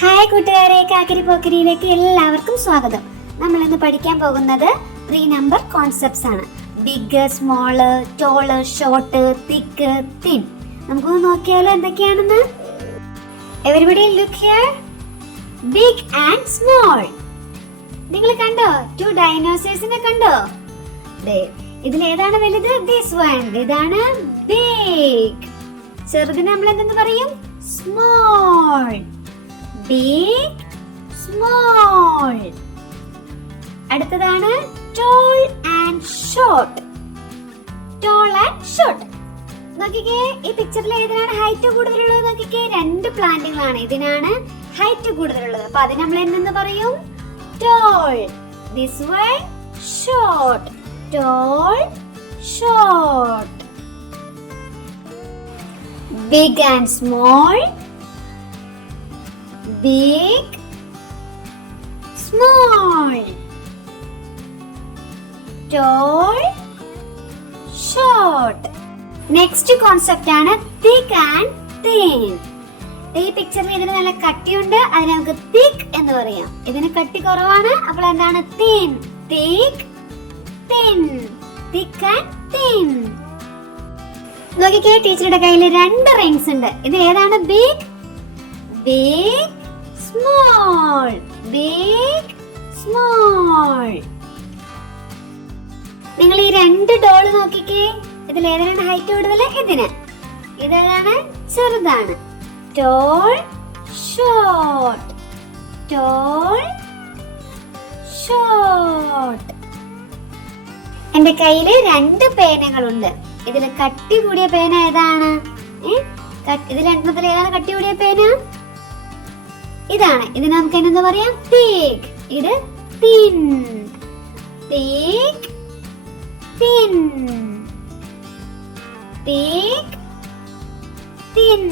Hi കൂട്ടുകാരെ, കാക്കരി പോക്കരിയിലേക്ക് എല്ലാവർക്കും സ്വാഗതം. നമ്മൾ ഇന്ന് പഠിക്കാൻ പോകുന്നത് 3 നമ്പർ കോൺസെപ്റ്റ്സ് ആണ്. Big, small, tall, short, thick, thin. നമുക്കൊന്ന് നോക്കിയാലോ എന്തൊക്കെയാണെന്ന്. Everybody look here. Big and small. നിങ്ങൾ കണ്ടോ? 2 ഡൈനോസേഴ്സിനെ കണ്ടോ? ഇതിൽ ഏതാണ് വലുത്? This one. ഇതാണ് ബിഗ്. ചെറുതിനെ നമ്മൾ എന്തെന്ന് പറയും? സ്മോൾ. Big, small. അടുത്തതാണ് tall and short. Tall and short. നോക്കിക്കേ, ഈ പിക്ചറിൽ ഏതിനാണ് ഹൈറ്റ് കൂടുതലുള്ളത്? നോക്കിക്കേ, 2 പ്ലാന്റുകളാണ്. ഇതിനാണ് ഹൈറ്റ് കൂടുതലുള്ളത്. അപ്പൊ അതിന് നമ്മൾ എന്തെന്ന് പറയും? Tall. This one short. Tall, short. Big and small. Big, small. Tall, short. Next concept ആണ് thick and thin. ഈ പിക്ചറിൽ ഇതിന് നല്ല കട്ടിയുണ്ട്, അതിനെ നമുക്ക് thick എന്ന് പറയാം. ഇതിന് കട്ടി കുറവാണ്, അപ്പോൾ എന്താണ്? thin. Thick, thin. Thick and thin. നോക്കിക്കേ, ടീച്ചറുടെ കയ്യിൽ 2 റിങ്സ് ഉണ്ട്. ഇത് ഏതാണ്? Big, big, small. Big, small. നിങ്ങൾ ഈ 2 ഡോള് നോക്കിക്കേ, ഇതിൽ ഏതാണ് ഹൈറ്റ് കൂടുതൽ? ഇതിന്. ഇതേതാണ്? ചെറുതാണ്. Tall, short. Tall, short. എന്റെ കയ്യിൽ 2 പേനകളുണ്ട്. ഇതിൽ കട്ടി കൂടിയ പേന ഏതാണ്? ഇതിൽ രണ്ടെണ്ണത്തിൽ ഏതാണ് കട്ടി കൂടിയ പേന? ഇതാണ്. ഇതിന് നമുക്ക് എന്താ പറയാം? thick. ഇത് thin. thick, thin. thick, thin.